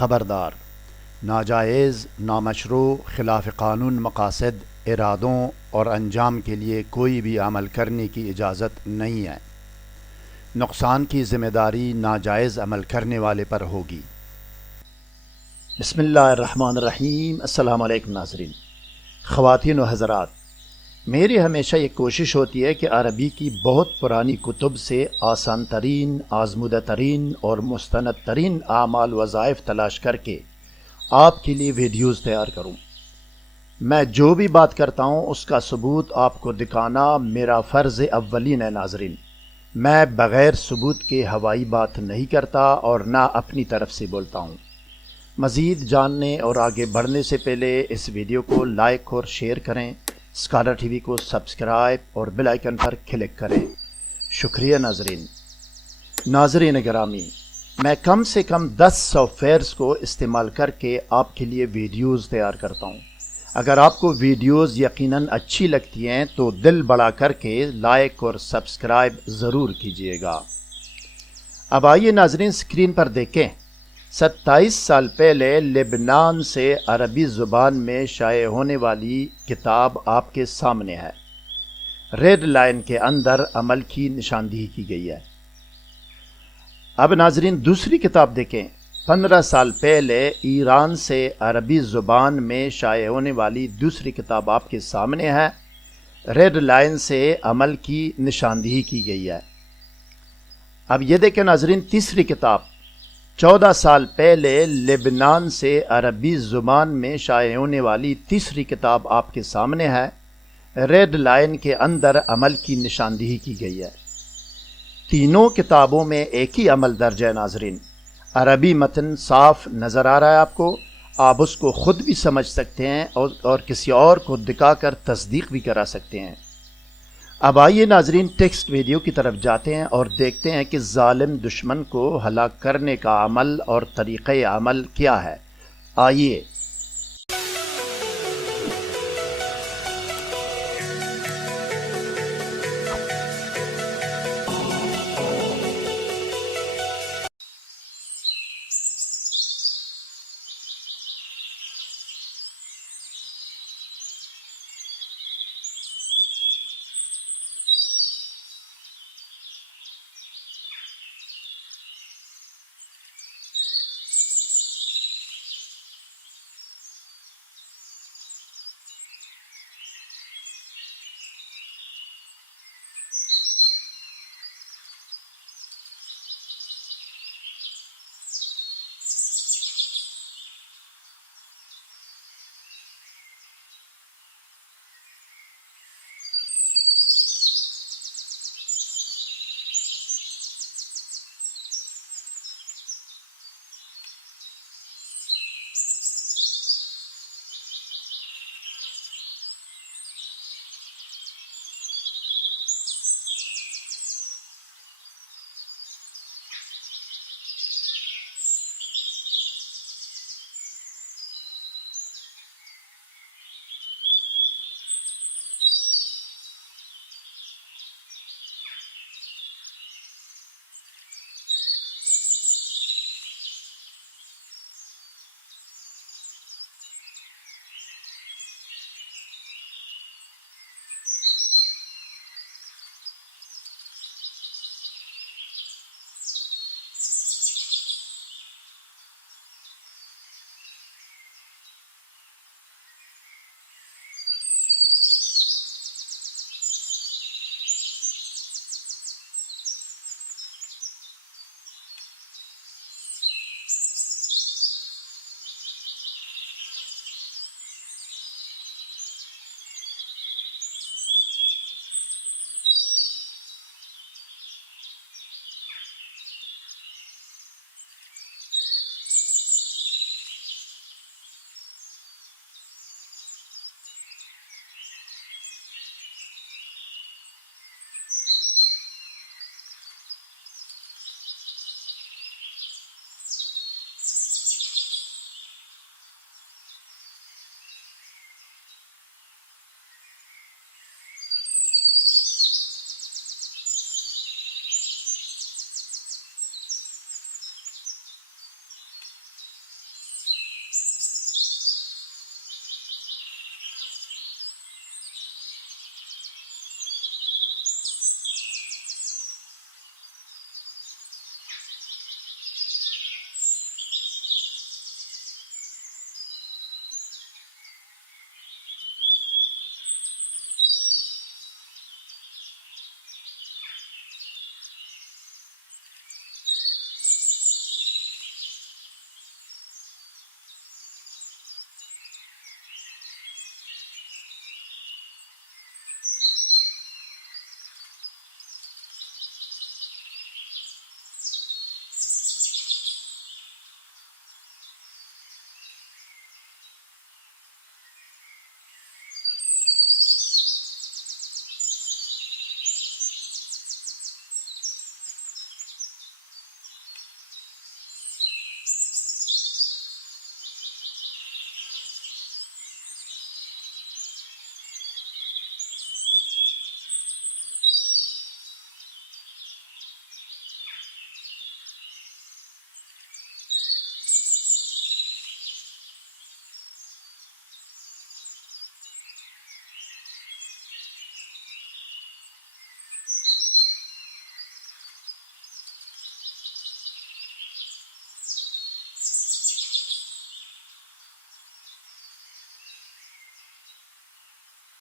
خبردار، ناجائز، نامشروع، خلاف قانون مقاصد، ارادوں اور انجام کے لیے کوئی بھی عمل کرنے کی اجازت نہیں ہے۔ نقصان کی ذمہ داری ناجائز عمل کرنے والے پر ہوگی۔ بسم اللہ الرحمن الرحیم۔ السلام علیکم ناظرین، خواتین و حضرات، میری ہمیشہ یہ کوشش ہوتی ہے کہ عربی کی بہت پرانی کتب سے آسان ترین، آزمودہ ترین اور مستند ترین اعمال وظائف تلاش کر کے آپ کے لیے ویڈیوز تیار کروں۔ میں جو بھی بات کرتا ہوں اس کا ثبوت آپ کو دکھانا میرا فرض اولین ہے۔ ناظرین، میں بغیر ثبوت کے ہوائی بات نہیں کرتا اور نہ اپنی طرف سے بولتا ہوں۔ مزید جاننے اور آگے بڑھنے سے پہلے اس ویڈیو کو لائک اور شیئر کریں، اسکالر ٹی وی کو سبسکرائب اور بیل آئیکن پر کلک کریں۔ شکریہ ناظرین۔ ناظرین گرامی، میں کم سے کم 10 سافٹ ویئرز کو استعمال کر کے آپ کے لیے ویڈیوز تیار کرتا ہوں۔ اگر آپ کو ویڈیوز یقیناً اچھی لگتی ہیں تو دل بڑا کر کے لائک اور سبسکرائب ضرور کیجیے گا۔ اب آئیے ناظرین، اسکرین پر دیکھیں۔ 27 سال پہلے لبنان سے عربی زبان میں شائع ہونے والی کتاب آپ کے سامنے ہے۔ ریڈ لائن کے اندر عمل کی نشاندہی کی گئی ہے۔ اب ناظرین دوسری کتاب دیکھیں۔ 15 سال پہلے ایران سے عربی زبان میں شائع ہونے والی دوسری کتاب آپ کے سامنے ہے۔ ریڈ لائن سے عمل کی نشاندہی کی گئی ہے۔ اب یہ دیکھیں ناظرین تیسری کتاب۔ 14 سال پہلے لبنان سے عربی زبان میں شائع ہونے والی تیسری کتاب آپ کے سامنے ہے۔ ریڈ لائن کے اندر عمل کی نشاندہی کی گئی ہے۔ تینوں کتابوں میں ایک ہی عمل درج ہے ناظرین۔ عربی متن صاف نظر آ رہا ہے آپ کو، آپ اس کو خود بھی سمجھ سکتے ہیں اور کسی اور کو دکھا کر تصدیق بھی کرا سکتے ہیں۔ اب آئیے ناظرین ٹیکسٹ ویڈیو کی طرف جاتے ہیں اور دیکھتے ہیں کہ ظالم دشمن کو ہلاک کرنے کا عمل اور طریقہ عمل کیا ہے۔ آئیے